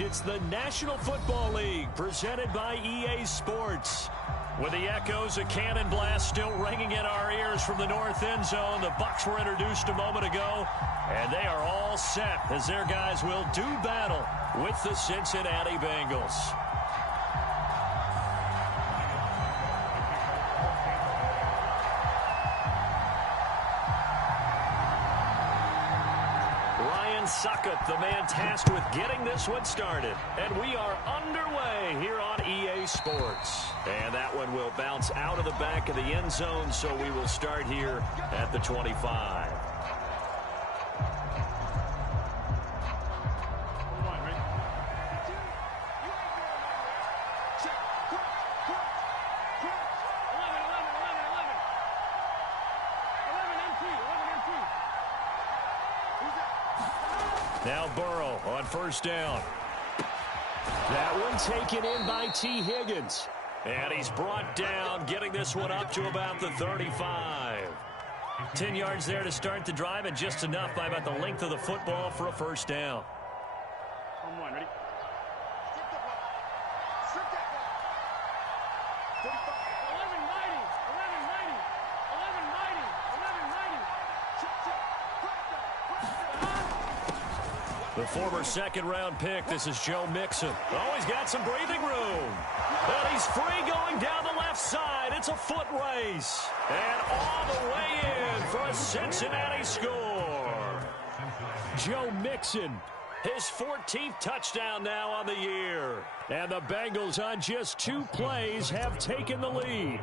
tonight, it's the National Football League presented by EA Sports. With the echoes of cannon blast still ringing in our ears from the north end zone, the Bucs were introduced a moment ago, and they are all set as their guys will do battle with the Cincinnati Bengals. Suckup, the man tasked with getting this one started. And we are underway here on EA Sports. And that one will bounce out of the back of the end zone, so we will start here at the 25. Now Burrow on first down. That one taken in by T. Higgins. And he's brought down, getting this one up to about the 35. 10 yards there to start the drive, and just enough by about the length of the football for a first down. On one, ready? The former second-round pick, this is Joe Mixon. Oh, he's got some breathing room. And he's free going down the left side. It's a foot race. And all the way in for a Cincinnati score. Joe Mixon, his 14th touchdown now on the year. And the Bengals on just 2 plays have taken the lead.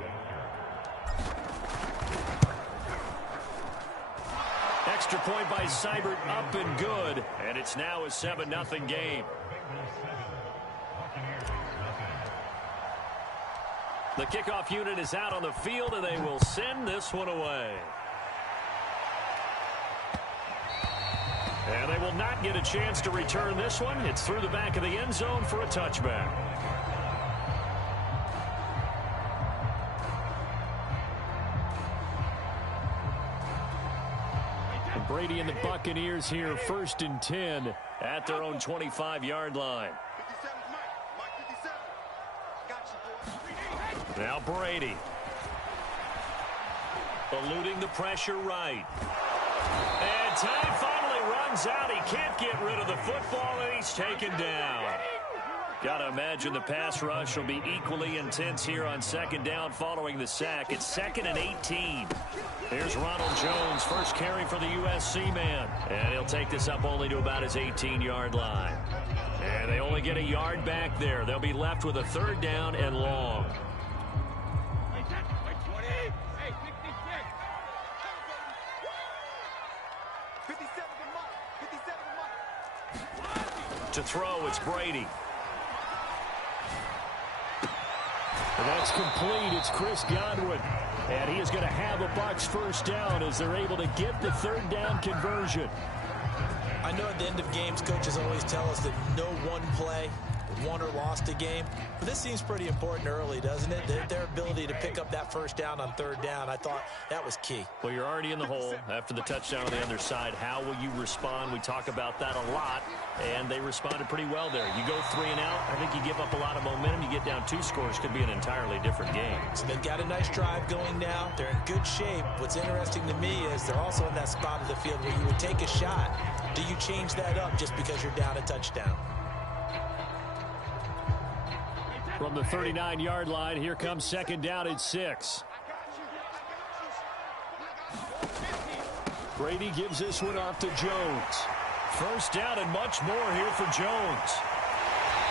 Extra point by Seibert, up and good. And it's now a 7-0 game. The kickoff unit is out on the field, and they will send this one away. And they will not get a chance to return this one. It's through the back of the end zone for a touchback. Brady and the Buccaneers here, 1st and 10 at their own 25-yard line. Now Brady. Eluding the pressure right. And time finally runs out. He can't get rid of the football, and he's taken down. Got to imagine the pass rush will be equally intense here on 2nd down following the sack. It's 2nd and 18. Here's Ronald Jones, first carry for the USC man. And he'll take this up only to about his 18-yard line. And they only get a yard back there. They'll be left with a 3rd down and long. To throw, it's Brady. And that's complete. It's Chris Godwin. And he is going to have a Bucs first down as they're able to get the 3rd down conversion. I know at the end of games, coaches always tell us that no one play won or lost a game. But this seems pretty important early, doesn't it? Their ability to pick up that first down on 3rd down, I thought that was key. Well, you're already in the hole after the touchdown on the other side. How will you respond? We talk about that a lot, and they responded pretty well there. You go 3 and out, I think you give up a lot of momentum. You get down 2 scores, could be an entirely different game. So they've got a nice drive going now. They're in good shape. What's interesting to me is they're also in that spot of the field where you would take a shot. Do you change that up just because you're down a touchdown? From the 39-yard line, here comes 2nd down at 6. Brady gives this one off to Jones. First down and much more here for Jones.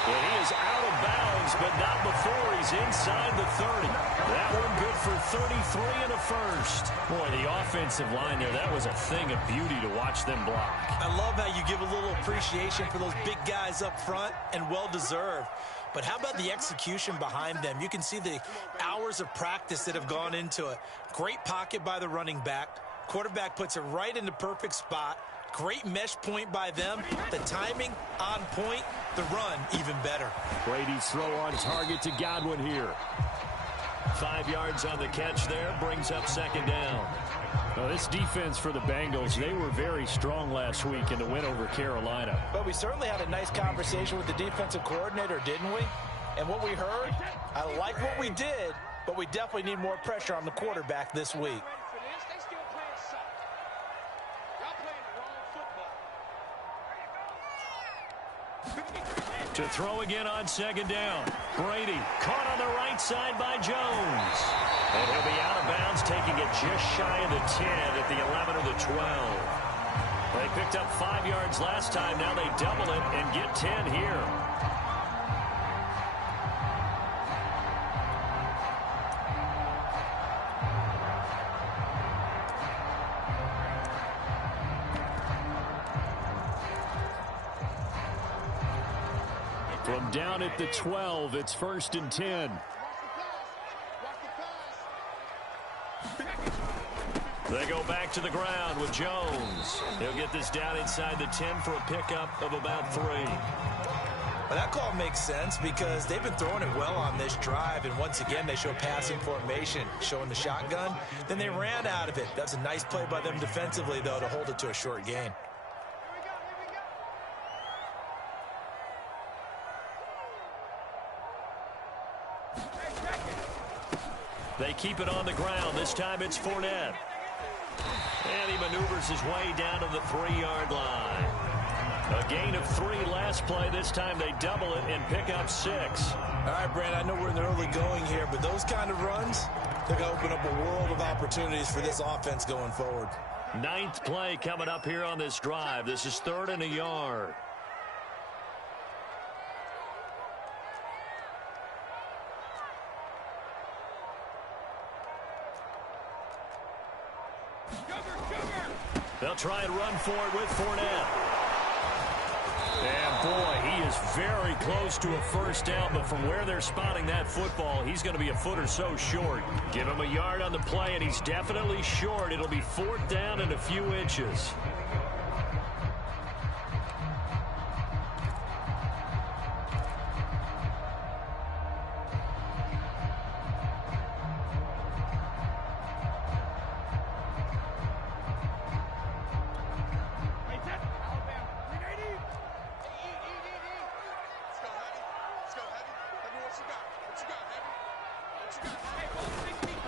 And he is out of bounds, but not before he's inside the 30. That one good for 33 and a first. Boy, the offensive line there, that was a thing of beauty to watch them block. I love how you give a little appreciation for those big guys up front, and well-deserved. But how about the execution behind them? You can see the hours of practice that have gone into it. Great pocket by the running back. Quarterback puts it right in the perfect spot. Great mesh point by them. The timing on point. The run even better. Brady's throw on target to Godwin here. 5 yards on the catch there, brings up second down. Well, this defense for the Bengals, they were very strong last week in the win over Carolina. But we certainly had a nice conversation with the defensive coordinator, didn't we? And what we heard, I like what we did, but we definitely need more pressure on the quarterback this week. To throw again on second down. Brady caught on the right side by Jones. And he'll be out of bounds, taking it just shy of the 10 at the 11 or the 12. They picked up 5 yards last time. Now they double it and get 10 here. From down at the 12, it's 1st and 10. They go back to the ground with Jones. He'll get this down inside the 10 for a pickup of about 3. Well, that call makes sense because they've been throwing it well on this drive, and once again they show passing formation, showing the shotgun. Then they ran out of it. That's a nice play by them defensively, though, to hold it to a short gain. They keep it on the ground. This time it's Fournette. And he maneuvers his way down to the 3-yard line. A gain of 3 last play. This time they double it and pick up 6. All right, Brand, I know we're in the early going here, but those kind of runs, they're going to open up a world of opportunities for this offense going forward. 9th play coming up here on this drive. This is 3rd and a yard. They'll try and run for it with Fournette. And boy, he is very close to a first down, but from where they're spotting that football, he's going to be a foot or so short. Give him a yard on the play, and he's definitely short. It'll be 4th down and a few inches.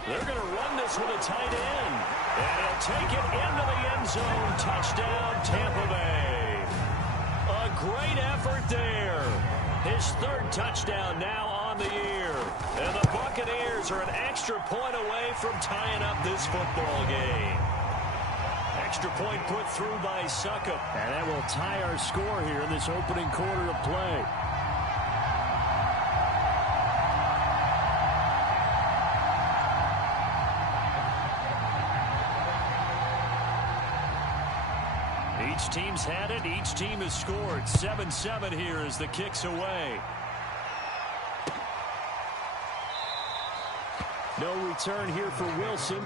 They're going to run this with a tight end. And he'll take it into the end zone. Touchdown, Tampa Bay. A great effort there. His 3rd touchdown now on the year. And the Buccaneers are an extra point away from tying up this football game. Extra point put through by Succop. And that will tie our score here in this opening quarter of play. Each team's had it. Each team has scored. 7-7 here as the kick's away. No return here for Wilson.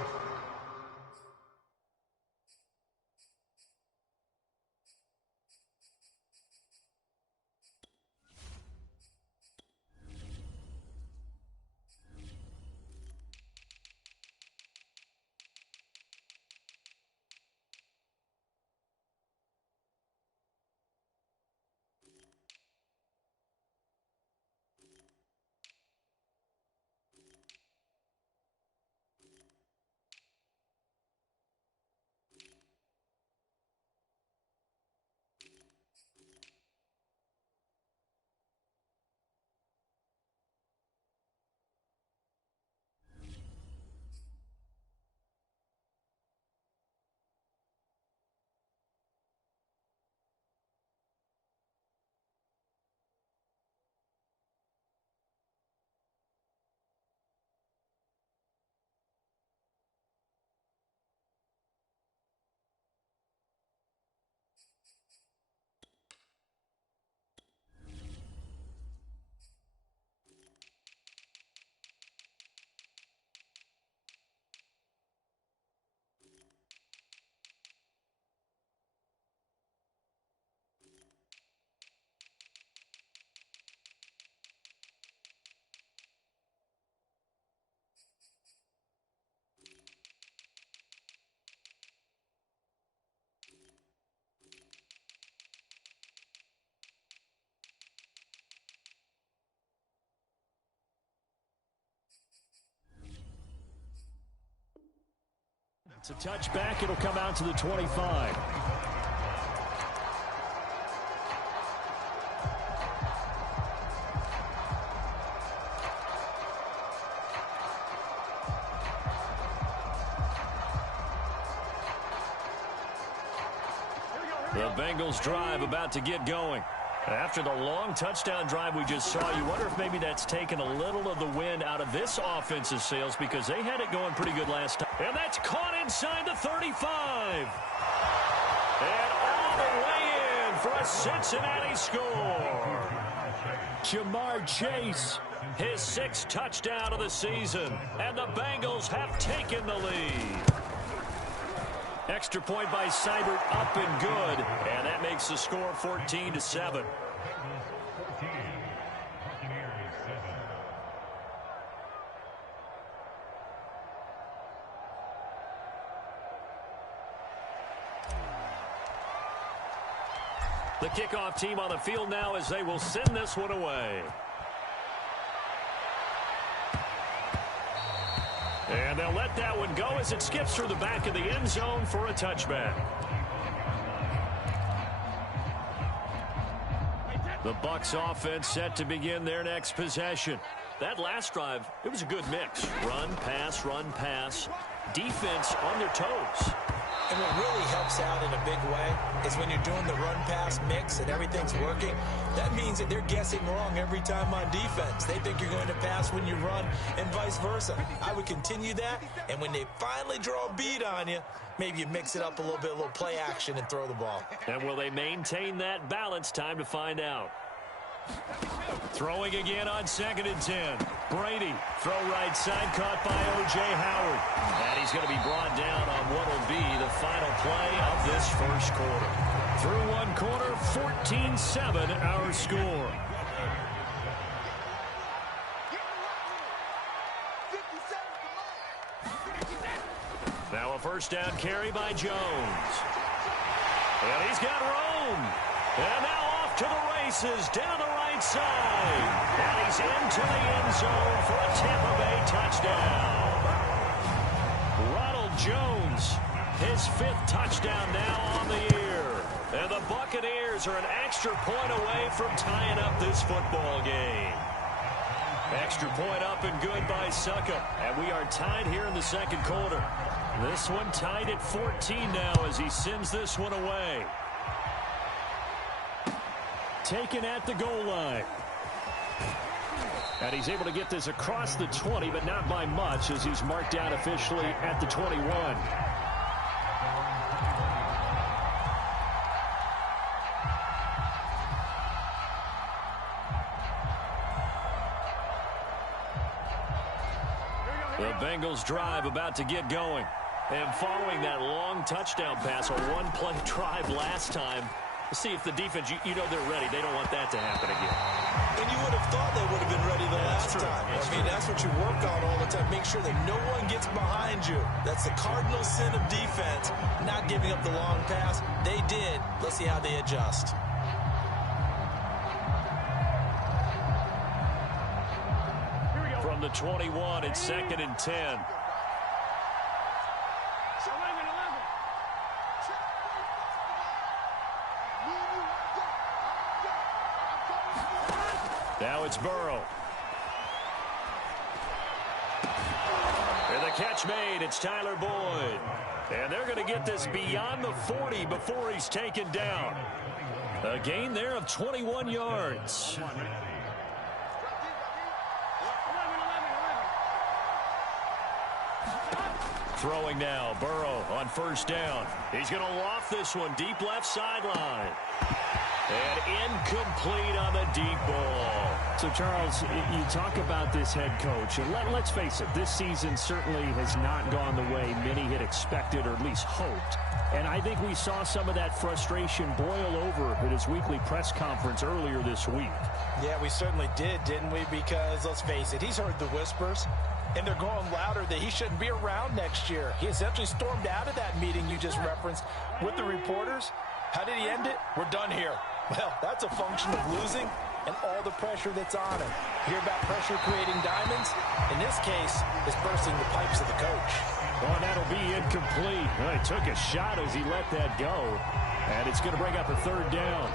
It's a touchback. It'll come out to the 25. The Bengals drive about to get going. After the long touchdown drive we just saw, you wonder if maybe that's taken a little of the wind out of this offensive sails because they had it going pretty good last time. And that's caught inside the 35. And all the way in for a Cincinnati score. Jamar Chase, his 6th touchdown of the season. And the Bengals have taken the lead. Extra point by Seibert, up and good. And that makes the score 14-7. The kickoff team on the field now as they will send this one away. And they'll let that one go as it skips through the back of the end zone for a touchback. The Bucs offense set to begin their next possession. That last drive, it was a good mix. Run, pass, defense on their toes. And what really helps out in a big way is when you're doing the run-pass mix and everything's working, that means that they're guessing wrong every time on defense. They think you're going to pass when you run and vice versa. I would continue that, and when they finally draw a beat on you, maybe you mix it up a little bit, a little play action and throw the ball. And will they maintain that balance? Time to find out. Throwing again on 2nd and 10. Brady, throw right side, caught by O.J. Howard. And he's going to be brought down on what will be the final play of this first quarter. Through one quarter, 14-7 our score. Now a first down carry by Jones. And he's got room. And now off to the races down the right side. And he's into the end zone for a Tampa Bay touchdown. Ronald Jones, his 5th touchdown now on the year. And the Buccaneers are an extra point away from tying up this football game. Extra point up and good by Succop. And we are tied here in the second quarter. This one tied at 14 now as he sends this one away. taken at the goal line. And he's able to get this across the 20, but not by much as he's marked down officially at the 21. The Bengals drive about to get going. And following that long touchdown pass, a one-play drive last time, see if the defense, you know they're ready. They don't want that to happen again. And you would have thought they would have been ready the last time. I mean, that's what you work on all the time. Make sure that no one gets behind you. That's the cardinal sin of defense, not giving up the long pass. They did. Let's see how they adjust. From the 21, it's 2nd and 10. Now it's Burrow. And the catch made. It's Tyler Boyd. And they're going to get this beyond the 40 before he's taken down. A gain there of 21 yards. Throwing now, Burrow on first down. He's going to loft this one deep left sideline. And incomplete on the deep ball. So, Charles, you talk about this head coach, and let's face it, this season certainly has not gone the way many had expected or at least hoped. And I think we saw some of that frustration boil over at his weekly press conference earlier this week. Yeah, we certainly did, didn't we? Because, let's face it, he's heard the whispers, and they're going louder that he shouldn't be around next year. He essentially stormed out of that meeting you just referenced with the reporters. How did he end it? We're done here. Well, that's a function of losing. and all the pressure that's on him. Hear about pressure creating diamonds? In this case, it's bursting the pipes of the coach. Oh, that'll be incomplete. Well, he took a shot as he let that go, and it's going to bring up a third down.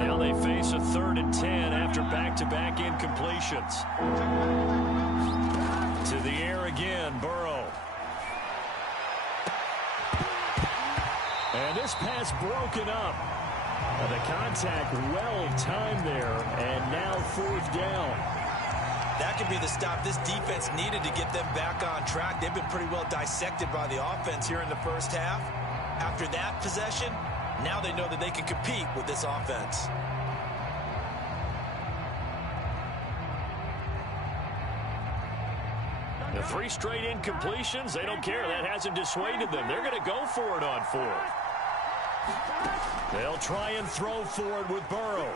Now they face a 3rd and 10 after back-to-back incompletions. To the air again, Burrow. And this pass broken up. The contact well timed there, and now 4th down. That could be the stop this defense needed to get them back on track. They've been pretty well dissected by the offense here in the first half. After that possession, now they know that they can compete with this offense. The 3 straight incompletions, they don't care. That hasn't dissuaded them. They're going to go for it on 4th. They'll try and throw for it with Burrow.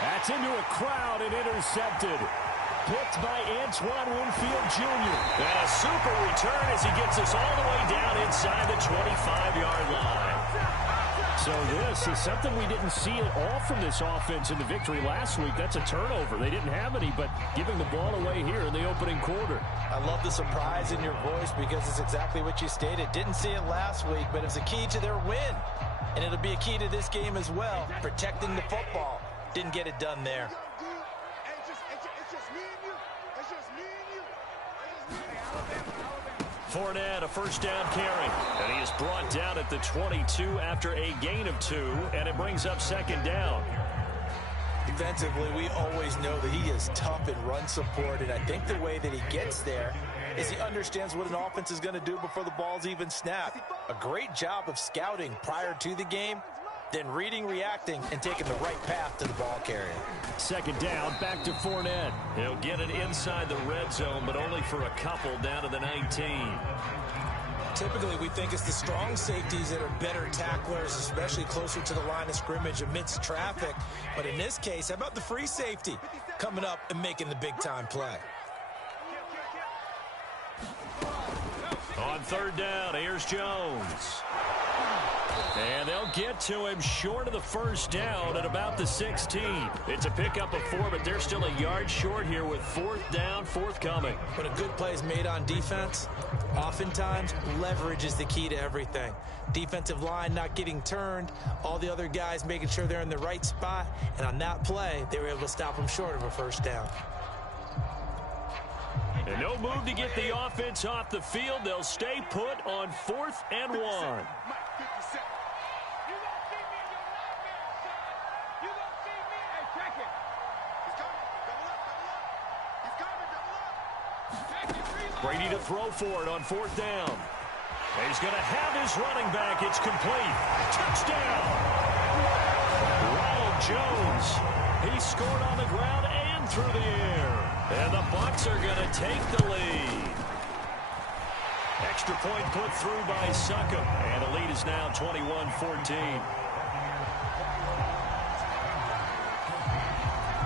That's into a crowd and intercepted. Picked by Antoine Winfield Jr. And a super return as he gets us all the way down inside the 25-yard line. So this is something we didn't see at all from this offense in the victory last week. That's a turnover. They didn't have any, but giving the ball away here in the opening quarter. I love the surprise in your voice because it's exactly what you stated. Didn't see it last week, but it's a key to their win. And it'll be a key to this game as well, protecting the football. Didn't get it done there. Fournette, a first down carry. And he is brought down at the 22 after a gain of 2, and it brings up 2nd down. Defensively, we always know that he is tough in run support, and I think the way that he gets there is he understands what an offense is going to do before the ball's even snapped. A great job of scouting prior to the game, then reading, reacting, and taking the right path to the ball carrier. 2nd down, back to Fournette. He'll get it inside the red zone, but only for a couple down to the 19. Typically, we think it's the strong safeties that are better tacklers, especially closer to the line of scrimmage amidst traffic. But in this case, how about the free safety coming up and making the big-time play? On 3rd down, here's Jones. And they'll get to him short of the first down at about the 16. It's a pickup of 4, but they're still a yard short here with 4th down, forthcoming. When a good play is made on defense, oftentimes leverage is the key to everything. Defensive line not getting turned, all the other guys making sure they're in the right spot, and on that play, they were able to stop them short of a first down. And no move to get the offense off the field. They'll stay put on 4th and 1. Brady to throw for it on 4th down. And he's going to have his running back. It's complete. Touchdown. Ronald Jones. He scored on the ground and through the air. And the Bucs are going to take the lead. Extra point put through by Succop. And the lead is now 21-14.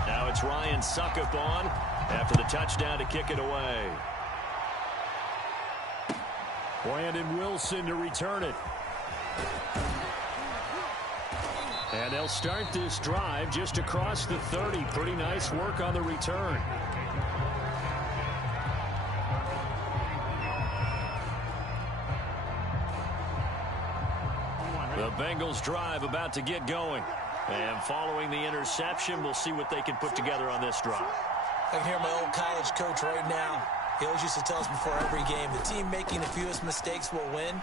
Now it's Ryan Succop on after the touchdown to kick it away. Brandon Wilson to return it. And they'll start this drive just across the 30. Pretty nice work on the return. The Bengals drive about to get going. And following the interception, we'll see what they can put together on this drive. I can hear my old college coach right now. He always used to tell us before every game, the team making the fewest mistakes will win.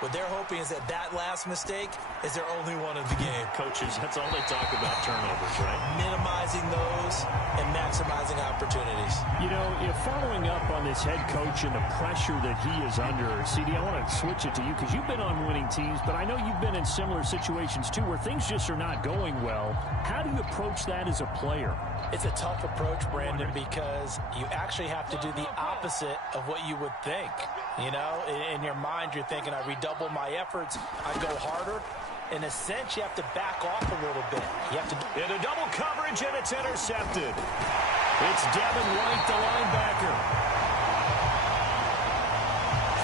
What they're hoping is that last mistake is their only one of the game. Coaches, that's all they talk about, turnovers, right? Minimizing those and maximizing opportunities. You know, if following up on this head coach and the pressure that he is under, CD, I want to switch it to you because you've been on winning teams, but I know you've been in similar situations too where things just are not going well. How do you approach that as a player? It's a tough approach, Brandon, because you actually have to do the opposite of what you would think. You know, in your mind, you're thinking, I redouble my efforts, I go harder. In a sense, you have to back off a little bit. You have to in a double coverage, and it's intercepted. It's Devin White, the linebacker.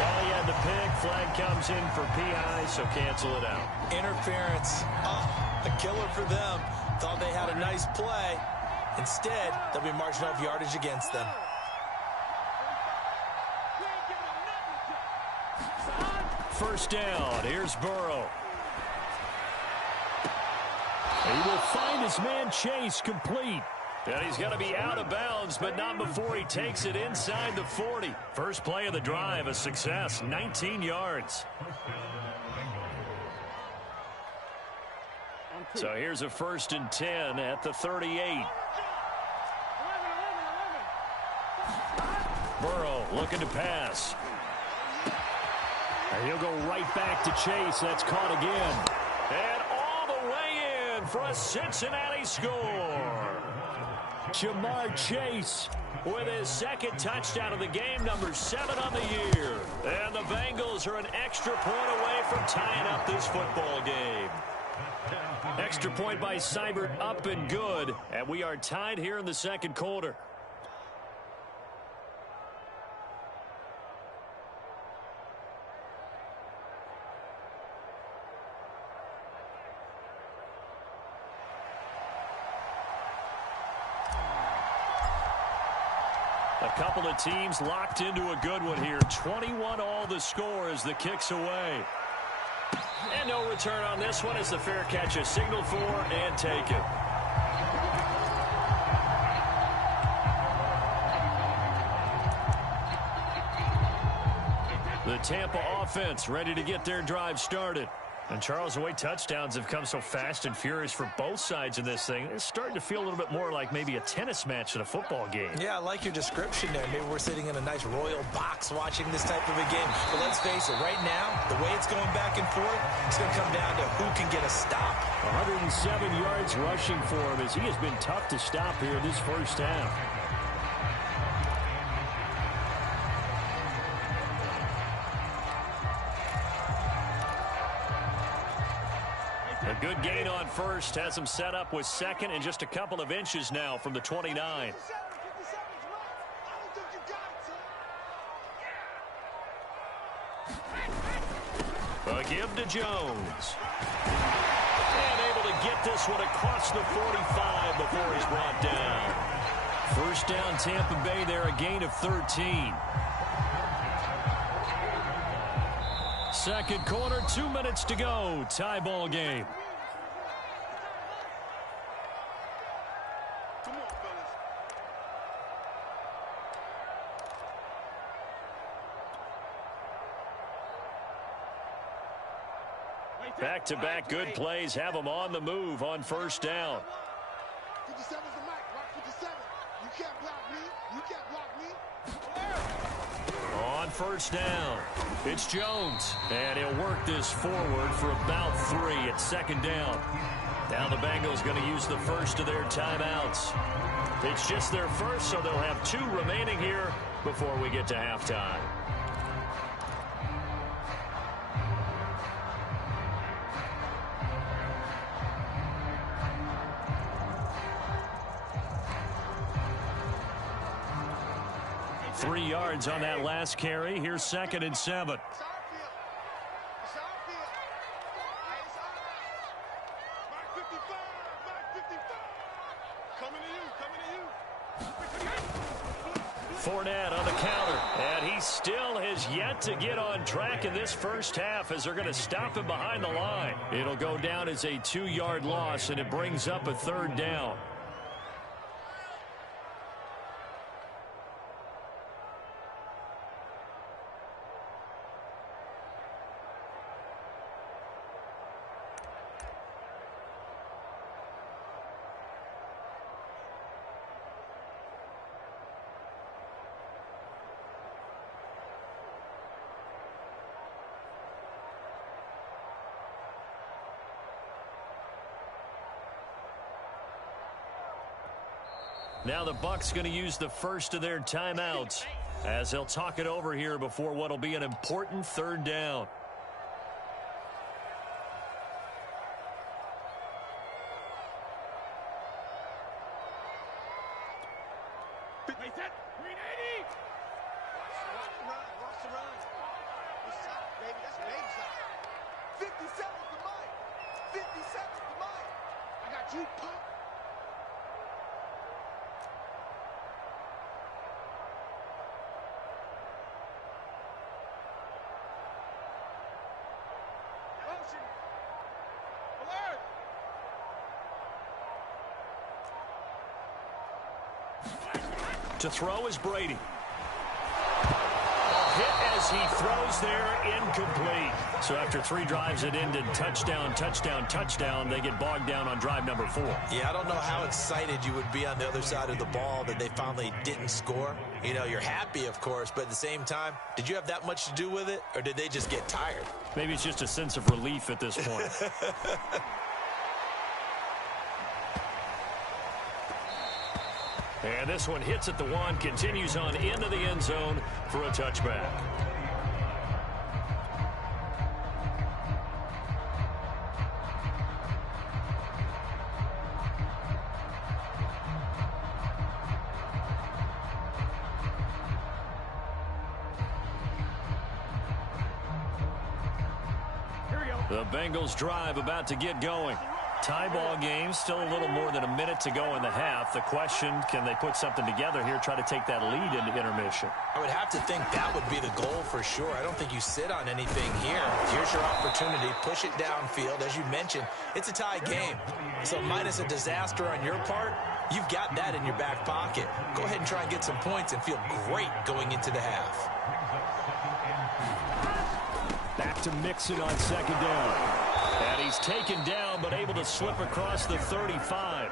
Thought he had the pick. Flag comes in for PI, so cancel it out. Interference. Oh, a killer for them. Thought they had a nice play. Instead, they'll be marching off yardage against them. First down. Here's Burrow. He will find his man Chase complete. And he's going to be out of bounds, but not before he takes it inside the 40. First play of the drive, a success, 19 yards. So here's a 1st and 10 at the 38. Burrow looking to pass. And he'll go right back to Chase. That's caught again. And all the way in for a Cincinnati score. Jamar Chase with his 2nd touchdown of the game, number 7 on the year. And the Bengals are an extra point away from tying up this football game. Extra point by Seibert, up and good. And we are tied here in the 2nd quarter. A couple of teams locked into a good one here. 21 all the score as the kick's away. And no return on this one as the fair catch is signaled for and taken. The Tampa offense ready to get their drive started. And Charles, the way touchdowns have come so fast and furious for both sides in this thing, it's starting to feel a little bit more like maybe a tennis match than a football game. Yeah, I like your description there. Maybe we're sitting in a nice royal box watching this type of a game. But let's face it, right now, the way it's going back and forth, it's going to come down to who can get a stop. 107 yards rushing for him as he has been tough to stop here this first half. A good gain on first has him set up with 2nd and just a couple of inches now from the 29. A give to Jones. And able to get this one across the 45 before he's brought down. First down Tampa Bay there, a gain of 13. 2nd quarter, 2 minutes to go. Tie ball game. Back-to-back good plays have them on the move on first down. 57's the mic. Rock 57. You can't block me. You can't block me. On first down, it's Jones. And he'll work this forward for about 3 at 2nd down. Now the Bengals going to use the first of their timeouts. It's just their first, so they'll have 2 remaining here before we get to halftime. Three yards on that last carry. Here's 2nd and 7. Fournette on the counter, and he still has yet to get on track in this first half as they're going to stop him behind the line. It'll go down as a 2-yard loss, and it brings up a 3rd down. Now the Bucs going to use the first of their timeouts as they'll talk it over here before what will be an important 3rd down. Watch the run. I got you, punk. Motion. Alert. To throw is Brady. Hit as he throws there, incomplete. So after 3 drives that ended touchdown, touchdown, touchdown, they get bogged down on drive number 4. Yeah, I don't know how excited you would be on the other side of the ball that they finally didn't score. You know, you're happy, of course, but at the same time, did you have that much to do with it, or did they just get tired? Maybe it's just a sense of relief at this point. And this one hits at the 1, continues on into the end zone for a touchback. The Bengals drive about to get going. Tie ball game, still a little more than a minute to go in the half. The question, can they put something together here, try to take that lead into intermission? I would have to think that would be the goal for sure. I don't think you sit on anything here. Here's your opportunity. Push it downfield. As you mentioned, it's a tie game. So minus a disaster on your part, you've got that in your back pocket. Go ahead and try and get some points and feel great going into the half. Back to Mixon on second down. And he's taken down, but able to slip across the 35.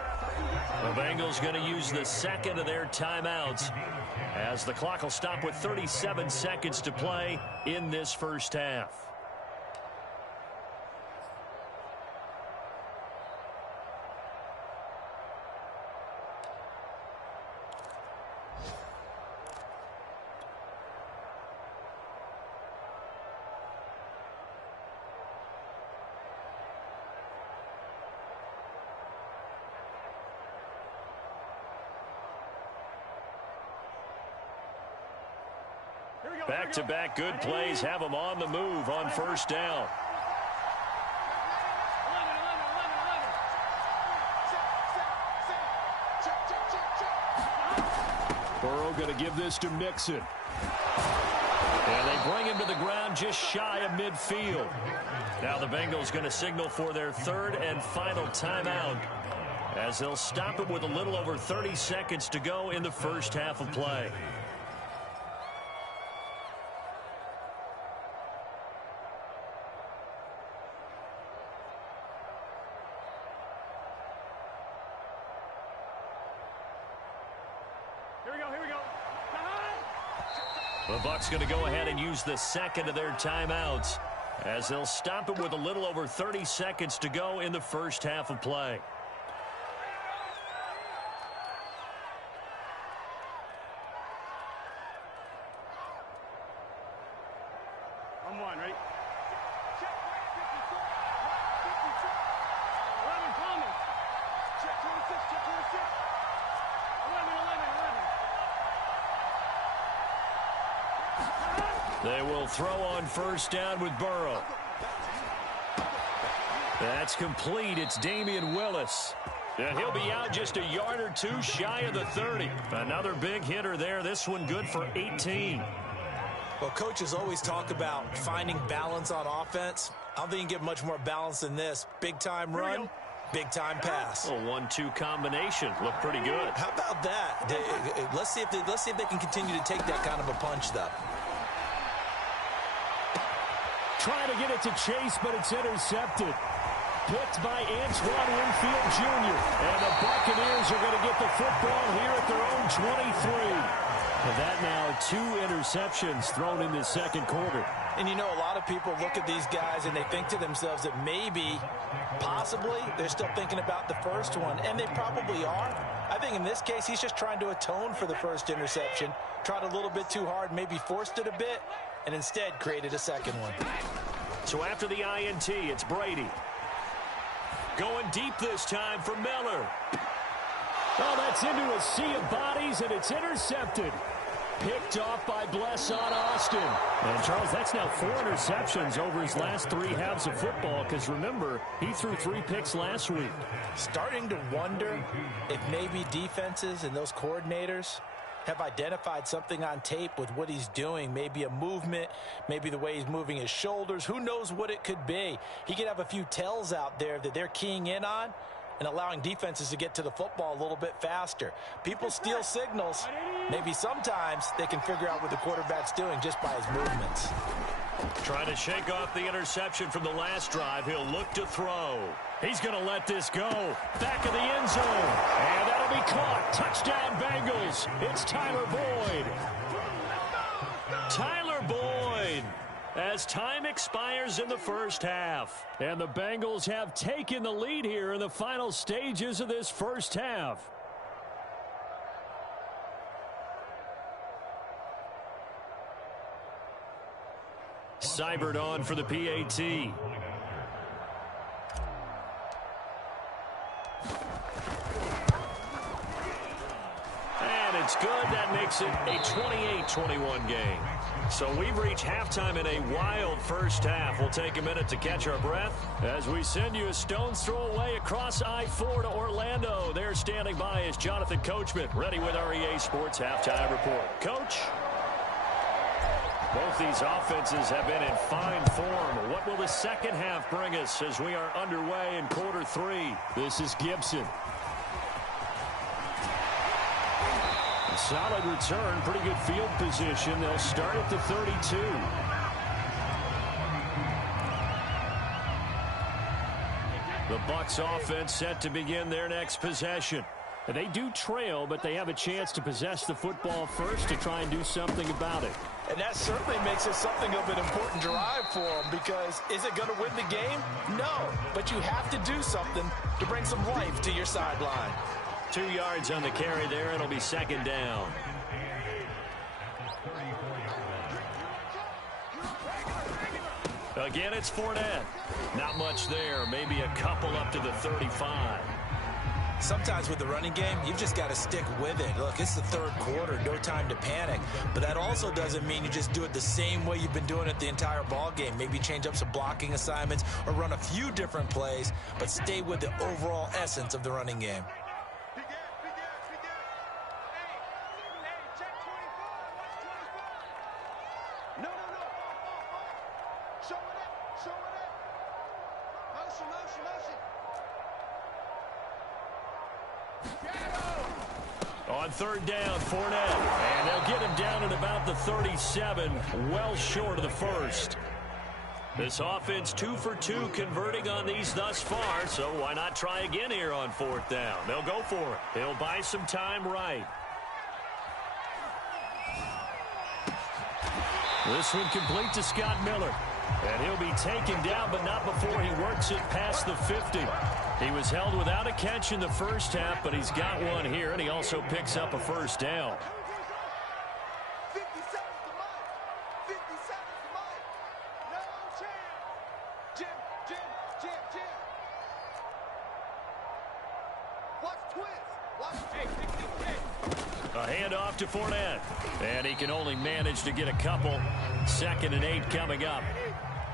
The Bengals going to use the second of their timeouts as the clock will stop with 37 seconds to play in this first half. Back-to-back good plays have them on the move on first down. Burrow going to give this to Mixon. And they bring him to the ground just shy of midfield. Now the Bengals going to signal for their third and final timeout as they'll stop it with a little over 30 seconds to go in the first half of play. The Bucs going to go ahead and use the second of their timeouts as they'll stop it with a little over 30 seconds to go in the first half of play. On one, ready? Check 11 Thomas. Check 26, check 26. 11. They will throw on first down with Burrow. That's complete. It's Damian Willis. And he'll be out just a yard or two shy of the 30. Another big hitter there. This one good for 18. Well, coaches always talk about finding balance on offense. I don't think you can get much more balance than this. Big-time run, big-time pass. A 1-2 combination. Looked pretty good. How about that? Let's see if they can continue to take that kind of a punch, though. Trying to get it to Chase, but it's intercepted. Picked by Antoine Winfield Jr. And the Buccaneers are going to get the football here at their own 23. And that now 2 interceptions thrown in the second quarter. And you know, a lot of people look at these guys and they think to themselves that maybe, possibly, they're still thinking about the first one. And they probably are. I think in this case, he's just trying to atone for the first interception. Tried a little bit too hard, maybe forced it a bit, and instead created a second one. So after the INT, it's Brady. Going deep this time for Miller. Oh, that's into a sea of bodies, and it's intercepted. Picked off by Bless on Austin. And, Charles, that's now 4 interceptions over his last 3 halves of football because, remember, he threw 3 picks last week. Starting to wonder if maybe defenses and those coordinators have identified something on tape with what he's doing. Maybe a movement, maybe the way he's moving his shoulders. Who knows what it could be? He could have a few tells out there that they're keying in on and allowing defenses to get to the football a little bit faster. People steal signals. Maybe sometimes they can figure out what the quarterback's doing just by his movements. Trying to shake off the interception from the last drive. He'll look to throw. He's going to let this go. Back of the end zone. And that'll be caught. Touchdown, Bengals. It's Tyler Boyd. Tyler Boyd. As time expires in the first half. And the Bengals have taken the lead here in the final stages of this first half. Seibert on for the PAT. And it's good. That makes it a 28-21 game. So we've reached halftime in a wild first half. We'll take a minute to catch our breath as we send you a stone's throw away across I-4 to Orlando. There standing by is Jonathan Coachman, ready with our EA Sports Halftime Report. Coach? Both these offenses have been in fine form. What will the second half bring us as we are underway in quarter 3? This is Gibson. A solid return, pretty good field position. They'll start at the 32. The Bucs offense set to begin their next possession. They do trail, but they have a chance to possess the football first to try and do something about it. And that certainly makes it something of an important drive for them, because is it going to win the game? No, but you have to do something to bring some life to your sideline. 2 yards on the carry there. It'll be second down. Again, it's Fournette. Not much there. Maybe a couple up to the 35. Sometimes with the running game, you've just got to stick with it. Look, it's the third quarter, no time to panic. But that also doesn't mean you just do it the same way you've been doing it the entire ball game. Maybe change up some blocking assignments or run a few different plays, but stay with the overall essence of the running game. On third down, Fournette. And they'll get him down at about the 37, well short of the first. This offense 2 for 2 converting on these thus far, so why not try again here on fourth down? They'll go for it. He'll buy some time right. This one complete to Scott Miller. And he'll be taken down, but not before he works it past the 50. He was held without a catch in the first half, but he's got one here, and he also picks up a first down. 50 seconds to Mike. 50 seconds to Mike. No chance. Jim. Watch twist. Watch. A handoff to Fournette. And he can only manage to get a couple. 2nd and 8 coming up.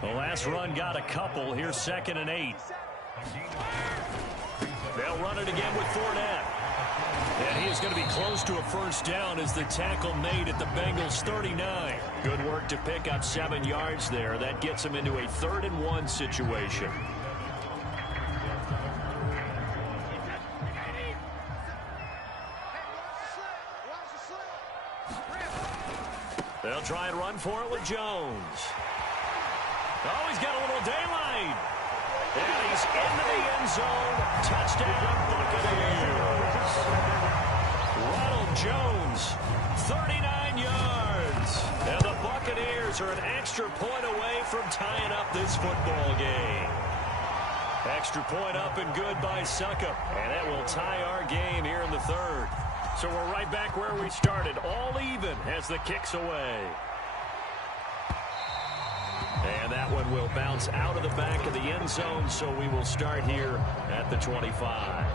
The last run got a couple. Here's 2nd and 8. They'll run it again with Fournette. And he is going to be close to a first down as the tackle made at the Bengals 39. Good work to pick up 7 yards there. That gets him into a 3rd and 1 situation. They'll try and run for it with Jones. Oh, he's got a little daylight. And he's into the end zone. Touchdown, Buccaneers. Ronald Jones, 39 yards. And the Buccaneers are an extra point away from tying up this football game. Extra point up and good by Succop. And that will tie our game here in the 3rd. So we're right back where we started, all even as the kick's away. And that one will bounce out of the back of the end zone, so we will start here at the 25.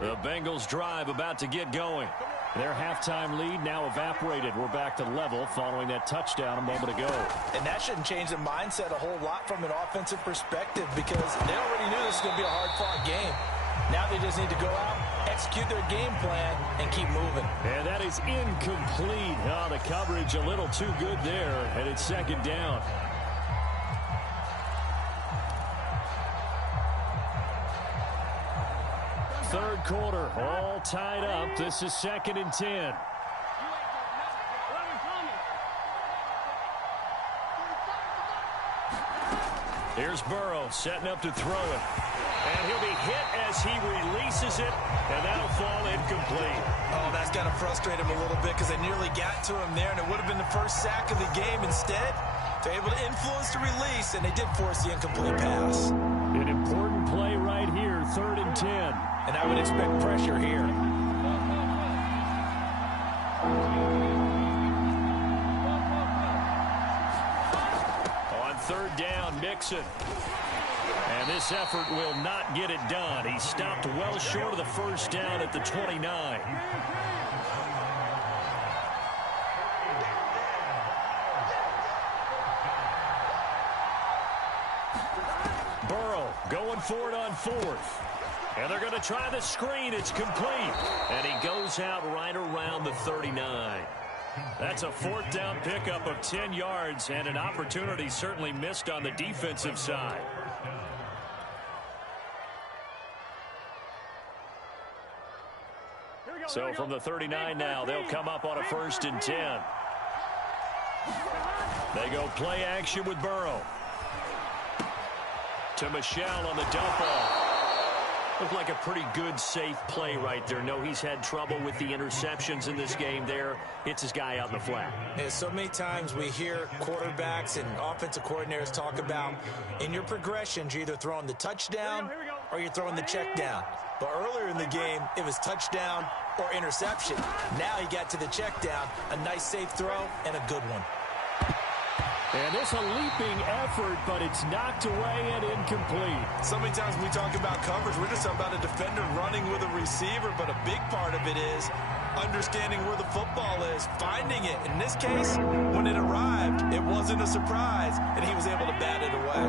The Bengals drive about to get going. Their halftime lead now evaporated. We're back to level following that touchdown a moment ago. And that shouldn't change the mindset a whole lot from an offensive perspective because they already knew this was going to be a hard-fought game. Now they just need to go out, execute their game plan, and keep moving. And that is incomplete. Oh, the coverage a little too good there, and it's second down. Third quarter, all tied up. This is 2nd and 10. Here's Burrow setting up to throw it. And he'll be hit as he releases it, and that'll fall incomplete. Oh, that's got to frustrate him a little bit because they nearly got to him there, and it would have been the first sack of the game. Instead, they're able to influence the release, and they did force the incomplete pass. An important play right here, 3rd and 10. And I would expect pressure here. On 3rd down, Mixon. And this effort will not get it done. He stopped well short of the first down at the 29. Burrow going for it on 4th. And they're going to try the screen. It's complete. And he goes out right around the 39. That's a 4th down pickup of 10 yards and an opportunity certainly missed on the defensive side. So from the 39 now, they'll come up on a 1st and 10. They go play action with Burrow. To Michelle on the dump off. Looked like a pretty good, safe play right there. No, he's had trouble with the interceptions in this game there. Hits his guy out in the flat. Yeah, so many times we hear quarterbacks and offensive coordinators talk about in your progressions, you're either throwing the touchdown or you're throwing the check down. But earlier in the game, it was touchdown or interception. Now he got to the check down, a nice safe throw and a good one. And it's a leaping effort, but it's knocked away and incomplete. So many times when we talk about coverage, we're just talking about a defender running with a receiver, but a big part of it is understanding where the football is, finding it. In this case, when it arrived, it wasn't a surprise, and he was able to bat it away.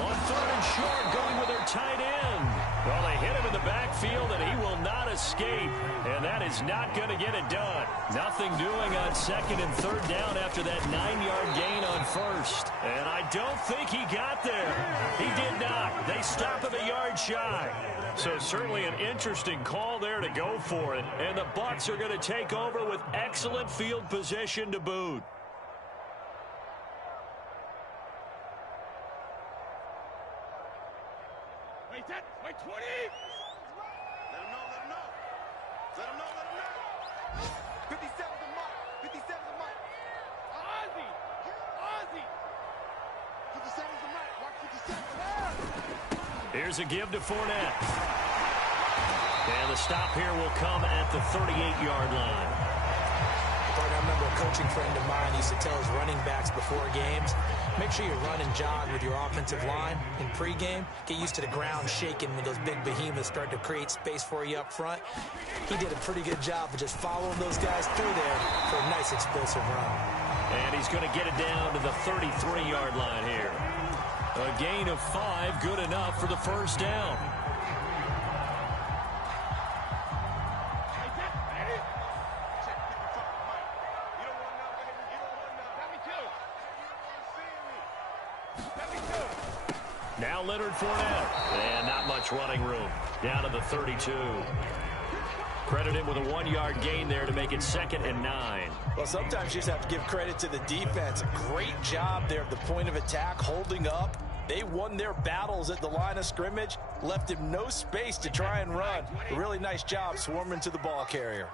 On 3rd and short, going with their tight end. Well, they hit him in the backfield, and he will not escape, and that is not going to get it done. Nothing doing on 2nd and 3rd down after that 9-yard gain on 1st. And I don't think he got there. He did not. They stop him a yard shy. So certainly an interesting call there to go for it. And the Bucs are going to take over with excellent field position to boot. Wait, 20. Let him know. Let him know. 57's the mark. 57's the mark. Ozzy. 57's the mark. Mark 57. Here's a give to Fournette. And the stop here will come at the 38-yard line. I remember a coaching friend of mine used to tell his running backs before games, make sure you run and jog with your offensive line in pregame. Get used to the ground shaking when those big behemoths start to create space for you up front. He did a pretty good job of just following those guys through there for a nice explosive run. And he's going to get it down to the 33-yard line here. A gain of 5, good enough for the first down. Now Leonard Fournette. And not much running room. Down to the 32. Credit him with a 1-yard gain there to make it 2nd and 9. Well, sometimes you just have to give credit to the defense. A great job there at the point of attack, holding up. They won their battles at the line of scrimmage, left him no space to try and run. A really nice job swarming to the ball carrier.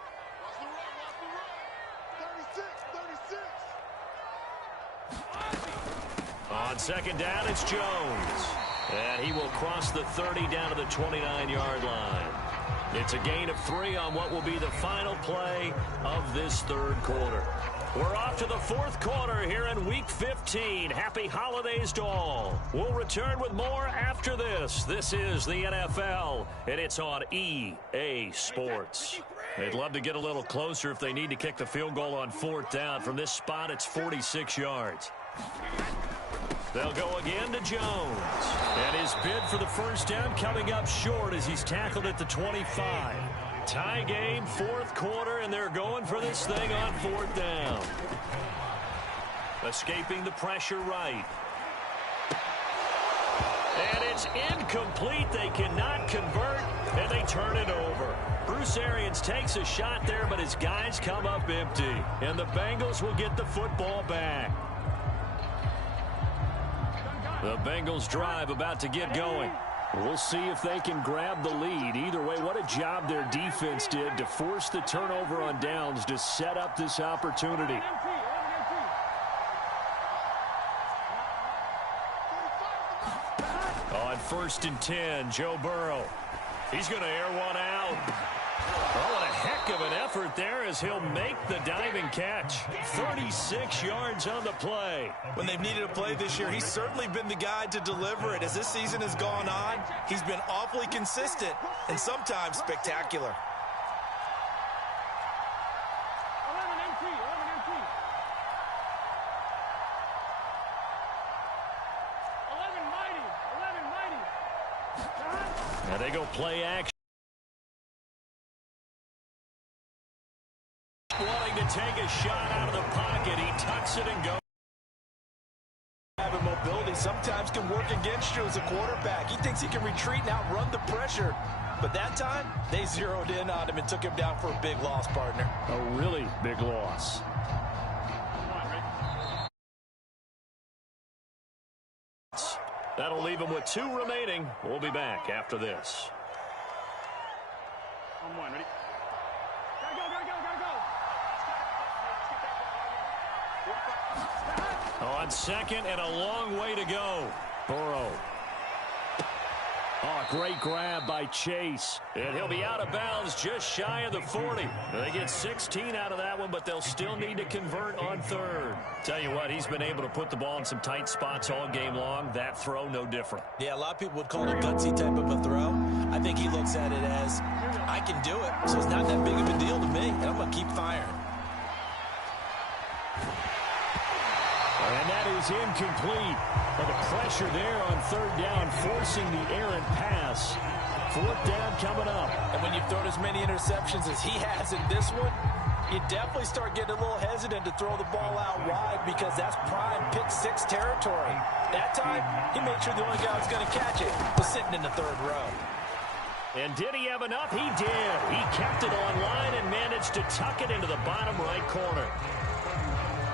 On 2nd down, it's Jones. And he will cross the 30 down to the 29-yard line. It's a gain of 3 on what will be the final play of this 3rd quarter. We're off to the fourth quarter here in Week 15. Happy holidays to all. We'll return with more after this. This is the NFL, and it's on EA Sports. They'd love to get a little closer if they need to kick the field goal on fourth down. From this spot, it's 46 yards. They'll go again to Jones. And his bid for the first down coming up short as he's tackled at the 25. Tie game, fourth quarter, and they're going for this thing on fourth down. Escaping the pressure right. And it's incomplete. They cannot convert, and they turn it over. Bruce Arians takes a shot there, but his guys come up empty. And the Bengals will get the football back. The Bengals drive about to get going. We'll see if they can grab the lead. Either way, what a job their defense did to force the turnover on downs to set up this opportunity. On 1st and 10, Joe Burrow. He's going to air one out. Oh, what a heck of an effort there as he'll make the diving catch. 36 yards on the play. When they've needed a play this year, he's certainly been the guy to deliver it. As this season has gone on, he's been awfully consistent and sometimes spectacular. 11 mighty. Now they go play action. Wanting to take a shot out of the pocket. He tucks it and goes. Having mobility sometimes can work against you as a quarterback. He thinks he can retreat and outrun the pressure. But that time, they zeroed in on him and took him down for a big loss, partner. A really big loss. That'll leave him with 2 remaining. We'll be back after this. On 1, ready? Gotta go. On second and a long way to go. Burrow. Oh, great grab by Chase. And he'll be out of bounds just shy of the 40. They get 16 out of that one, but they'll still need to convert on third. Tell you what, he's been able to put the ball in some tight spots all game long. That throw, no different. Yeah, a lot of people would call it a gutsy type of a throw. I think he looks at it as, I can do it, so it's not that big of a deal to me, and I'm going to keep firing. And that is incomplete. Well, the pressure there on third down, forcing the errant pass. Fourth down coming up. And when you've thrown as many interceptions as he has in this one, you definitely start getting a little hesitant to throw the ball out wide because that's prime pick 6 territory. That time, he made sure the only guy who was going to catch it was sitting in the third row. And did he have enough? He did. He kept it on line and managed to tuck it into the bottom right corner.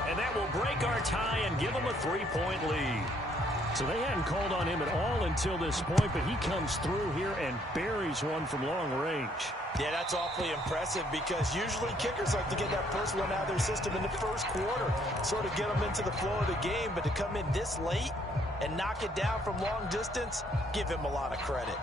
And that will break our tie and give him a 3-point lead. So they hadn't called on him at all until this point, but he comes through here and buries one from long range. Yeah, that's awfully impressive because usually kickers like to get that first one out of their system in the first quarter, sort of get them into the flow of the game, but to come in this late and knock it down from long distance, give him a lot of credit.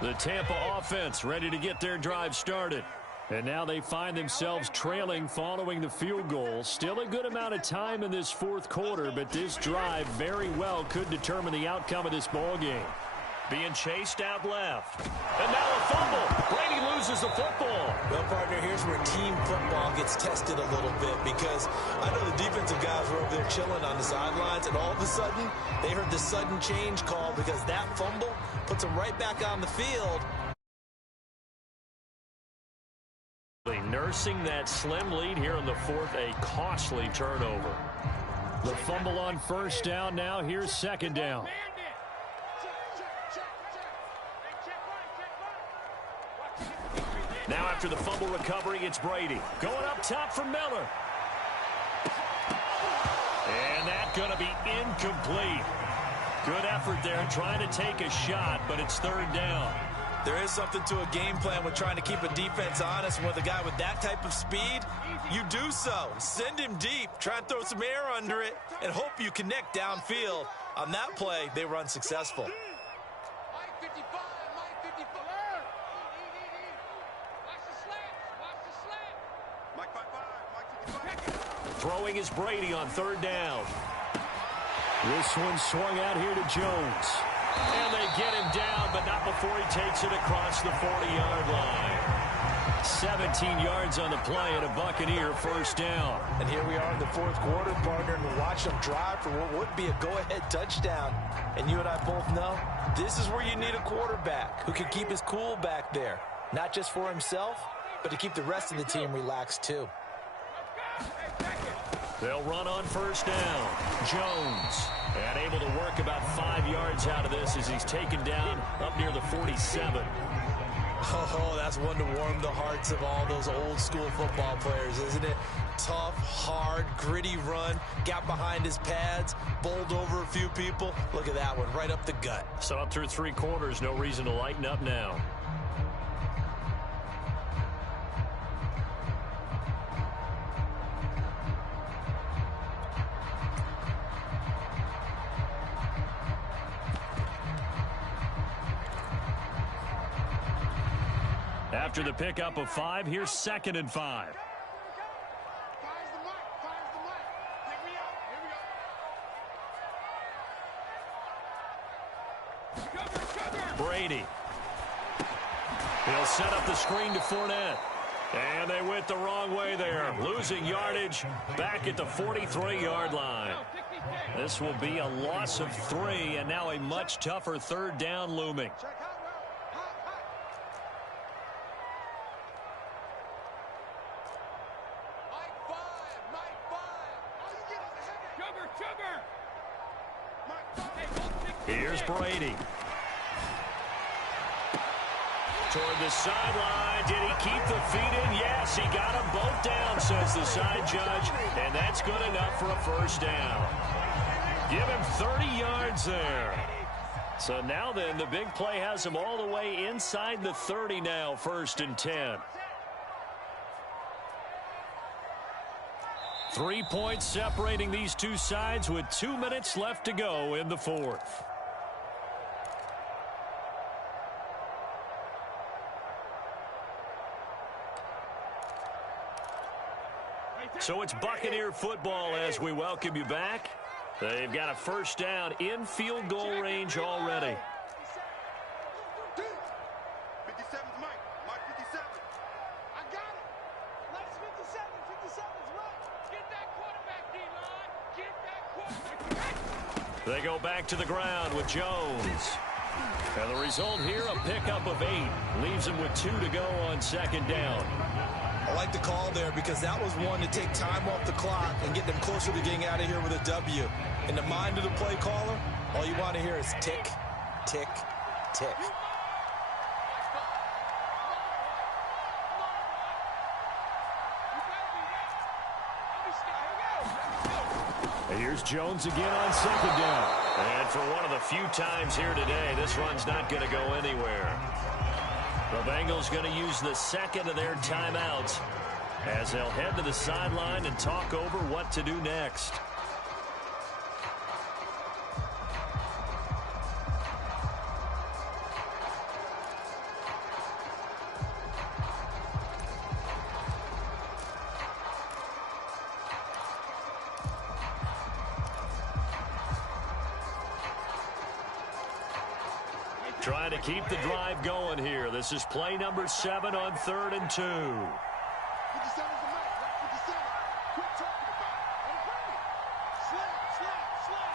The Tampa offense ready to get their drive started. And now they find themselves trailing following the field goal. Still a good amount of time in this fourth quarter, but this drive very well could determine the outcome of this ball game. Being chased out left. And now a fumble. Brady loses the football. Well, partner, here's where team football gets tested a little bit because I know the defensive guys were over there chilling on the sidelines, and all of a sudden, they heard the sudden change call because that fumble puts them right back on the field. Nursing that slim lead here in the fourth, a costly turnover. The fumble on first down now. Here's second down. Now after the fumble recovery, it's Brady. Going up top for Miller. And that's going to be incomplete. Good effort there trying to take a shot, but it's third down. There is something to a game plan with trying to keep a defense honest. With a guy with that type of speed, you do so. Send him deep. Try and throw some air under it and hope you connect downfield. On that play, they were unsuccessful. Throwing is Brady on third down. This one swung out here to Jones. And they get him down, but not before he takes it across the 40-yard line. 17 yards on the play and a Buccaneer first down. And here we are in the fourth quarter, partner, and watch them drive for what would be a go-ahead touchdown. And you and I both know this is where you need a quarterback who can keep his cool back there. Not just for himself, but to keep the rest of the team relaxed too. They'll run on first down. Jones, and able to work about 5 yards out of this as he's taken down up near the 47. Oh, that's one to warm the hearts of all those old school football players, isn't it? Tough, hard, gritty run, got behind his pads, bowled over a few people. Look at that one, right up the gut. So up through 3 quarters, no reason to lighten up now. After the pickup of 5, here's 2nd and 5. Brady. He'll set up the screen to Fournette. And they went the wrong way there. Losing yardage back at the 43-yard line. This will be a loss of 3, and now a much tougher third down looming. Here's Brady. Toward the sideline. Did he keep the feet in? Yes, he got them both down, says the side judge. And that's good enough for a first down. Give him 30 yards there. So now then, the big play has him all the way inside the 30 now, 1st and 10. 3 points separating these two sides with 2 minutes left to go in the fourth. So it's Buccaneer football as we welcome you back. They've got a first down in field goal range already. 57's Mike. Mike 57. I got it. Let's 57. 57's right. Get that quarterback, D-line. Get that quarterback. They go back to the ground with Jones. And the result here, a pickup of 8. Leaves him with 2 to go on 2nd down. I like the call there because that was one to take time off the clock and get them closer to getting out of here with a W. In the mind of the play caller, all you want to hear is tick, tick, tick. And here's Jones again on 2nd down. And for one of the few times here today, this run's not going to go anywhere. The Bengals going to use the 2nd of their timeouts as they'll head to the sideline and talk over what to do next. Trying to keep the drive going here. This is play number 7 on 3rd and 2. 57's the Mike. Right 57. Quit talking about it. I'm ready. Slap.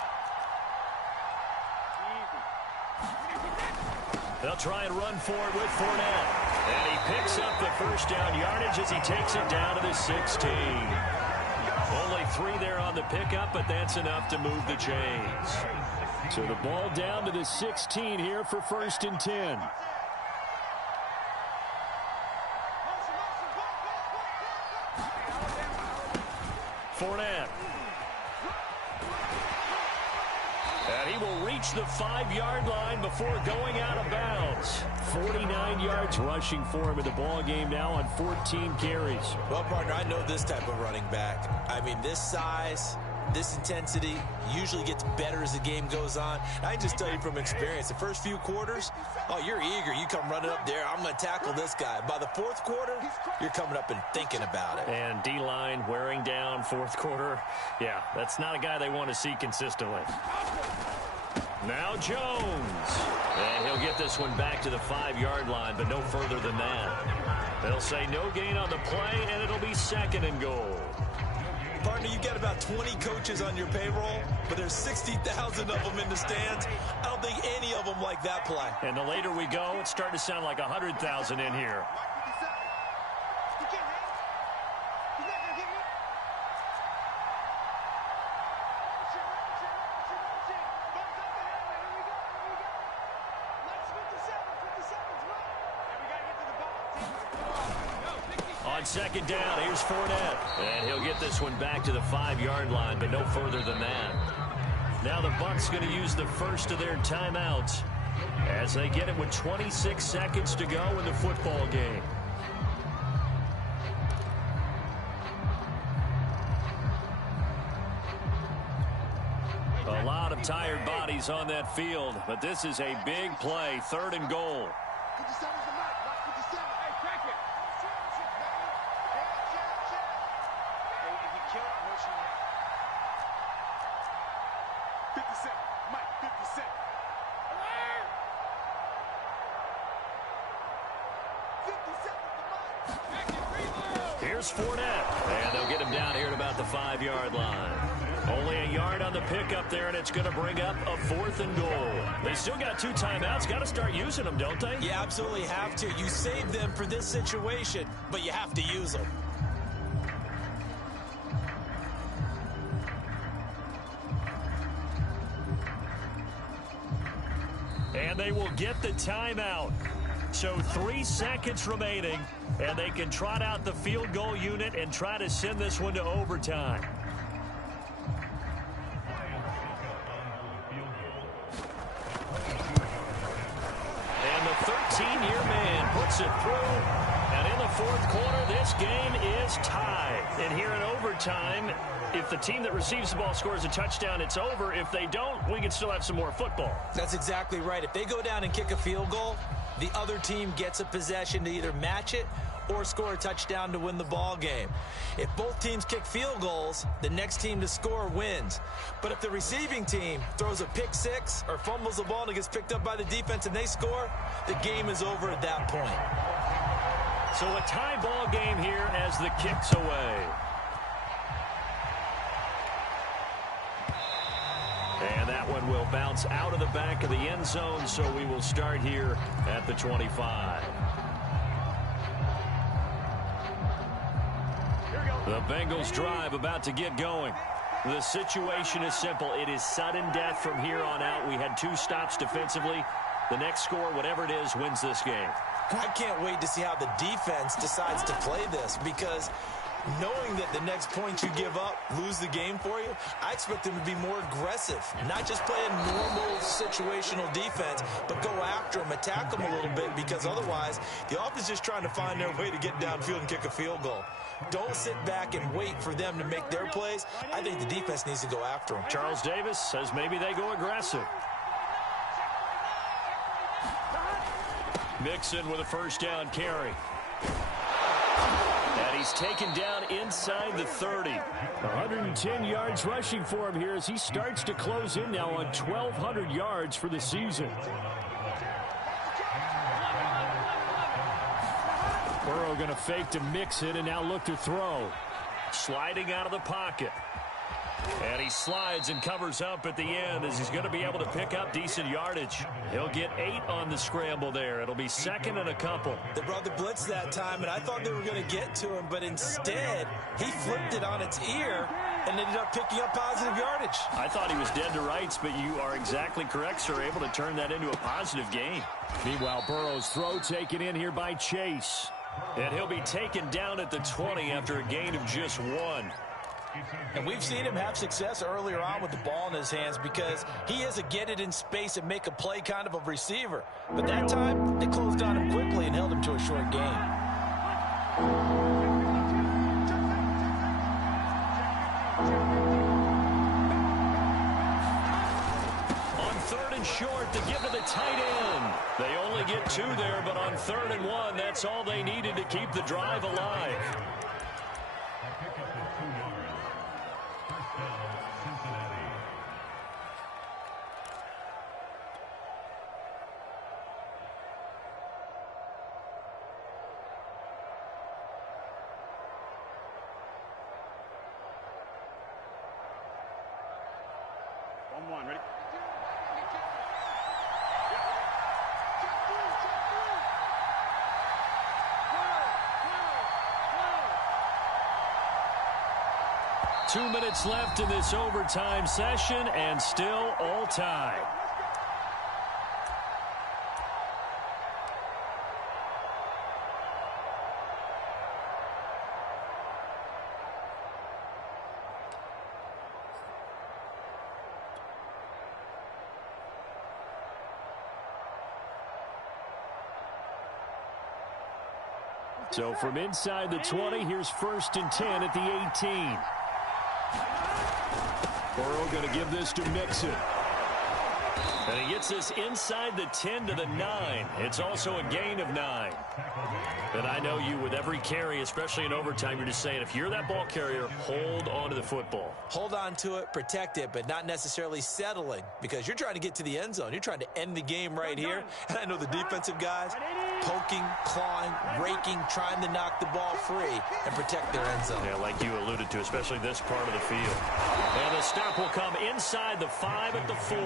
They'll try and run for it with Fournette. And he picks up the first down yardage as he takes it down to the 16. Only 3 there on the pickup, but that's enough to move the chains. So the ball down to the 16 here for 1st and 10. Fournette. And he will reach the 5-yard line before going out of bounds. 49 yards rushing for him in the ball game now on 14 carries. Well, partner, I know this type of running back. I mean, this size, this intensity usually gets better as the game goes on. I can just tell you from experience, the first few quarters, oh, you're eager. You come running up there, I'm going to tackle this guy. By the fourth quarter, you're coming up and thinking about it. And D-line wearing down fourth quarter. Yeah, that's not a guy they want to see consistently. Now Jones. And he'll get this one back to the 5-yard line, but no further than that. They'll say no gain on the play, and it'll be 2nd and goal. Partner, you've got about 20 coaches on your payroll, but there's 60,000 of them in the stands. I don't think any of them like that play. And the later we go, it's starting to sound like 100,000 in here. On 2nd down, here's Fournette. And he'll get this one back to the 5-yard line, but no further than that. Now the Bucs going to use the first of their timeouts as they get it with 26 seconds to go in the football game. A lot of tired bodies on that field, but this is a big play, 3rd and goal. Here's Fournette, and they'll get him down here at about the 5-yard line. Only a yard on the pickup there, and it's going to bring up a 4th and goal. They still got 2 timeouts. Got to start using them, don't they? You absolutely have to. You save them for this situation, but you have to use them. And they will get the timeout. So 3 seconds remaining, and they can trot out the field goal unit and try to send this one to overtime. And the 13-year man puts it through. And in the 4th quarter, this game is tied. And here in overtime, if the team that receives the ball scores a touchdown, it's over. If they don't, we can still have some more football. That's exactly right. If they go down and kick a field goal, the other team gets a possession to either match it or score a touchdown to win the ball game. If both teams kick field goals, the next team to score wins. But if the receiving team throws a pick six or fumbles the ball and it gets picked up by the defense and they score, the game is over at that point. So a tie ball game here as the kick's away. And that one will bounce out of the back of the end zone, so we will start here at the 25. The Bengals drive about to get going. The situation is simple. It is sudden death from here on out. We had 2 stops defensively. The next score, whatever it is, wins this game. I can't wait to see how the defense decides to play this, because knowing that the next point you give up lose the game for you, I expect them to be more aggressive, not just play a normal situational defense, but go after them, attack them a little bit, because otherwise the offense is just trying to find their way to get downfield and kick a field goal. Don't sit back and wait for them to make their plays. I think the defense needs to go after them. Charles Davis says maybe they go aggressive. Mixon with a first down carry. And he's taken down inside the 30. 110 yards rushing for him here as he starts to close in now on 1,200 yards for the season. Burrow going to fake to Mixon and now look to throw. Sliding out of the pocket. And he slides and covers up at the end as he's going to be able to pick up decent yardage. He'll get 8 on the scramble there. It'll be 2nd and a couple. They brought the blitz that time, and I thought they were going to get to him, but instead he flipped it on its ear and ended up picking up positive yardage. I thought he was dead to rights, but you are exactly correct, sir. Able to turn that into a positive gain. Meanwhile, Burrow's throw taken in here by Chase. And he'll be taken down at the 20 after a gain of just 1. And we've seen him have success earlier on with the ball in his hands because he is a get it in space and make a play kind of a receiver. But that time, they closed on him quickly and held him to a short gain. short to give to the tight end. They only get 2 there, but on 3rd and 1, that's all they needed to keep the drive alive. One, ready? Two minutes left in this overtime session, and still all tied. So from inside the 20, here's 1st and 10 at the 18. Burrow going to give this to Mixon. And he gets this inside the 10 to the 9. It's also a gain of 9. And I know you, with every carry, especially in overtime, you're just saying, if you're that ball carrier, hold on to the football. Hold on to it, protect it, but not necessarily settling, because you're trying to get to the end zone. You're trying to end the game right here. And I know the defensive guys poking, clawing, raking, trying to knock the ball free and protect their end zone. Yeah, like you alluded to, especially this part of the field. And the stop will come inside the 5 at the 4.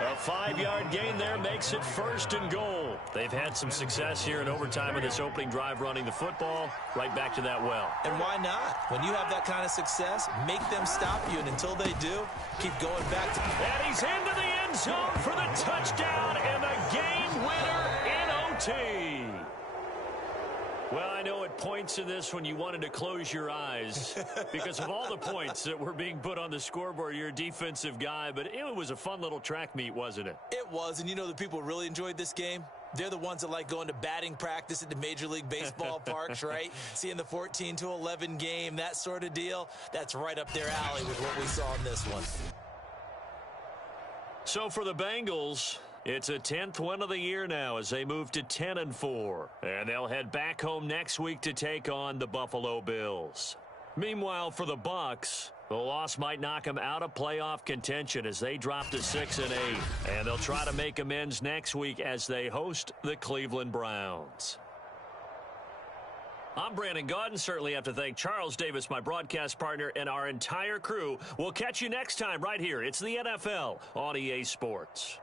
A 5-yard gain there makes it 1st and goal. They've had some success here in overtime with this opening drive running the football. Right back to that well. And why not? When you have that kind of success, make them stop you, and until they do, keep going back to... And he's into the end zone for the touchdown and the game winner in OT. Well, I know at points in this when you wanted to close your eyes because of all the points that were being put on the scoreboard. You're a defensive guy, but it was a fun little track meet, wasn't it? It was, and you know the people who really enjoyed this game? They're the ones that like going to batting practice at the Major League Baseball parks, right? Seeing the 14-11 game, that sort of deal. That's right up their alley with what we saw in this one. So for the Bengals, it's a 10th win of the year now as they move to 10-4. And they'll head back home next week to take on the Buffalo Bills. Meanwhile, for the Bucs, the loss might knock them out of playoff contention as they drop to 6-8. And they'll try to make amends next week as they host the Cleveland Browns. I'm Brandon Gaudin. Certainly have to thank Charles Davis, my broadcast partner, and our entire crew. We'll catch you next time right here. It's the NFL on EA Sports.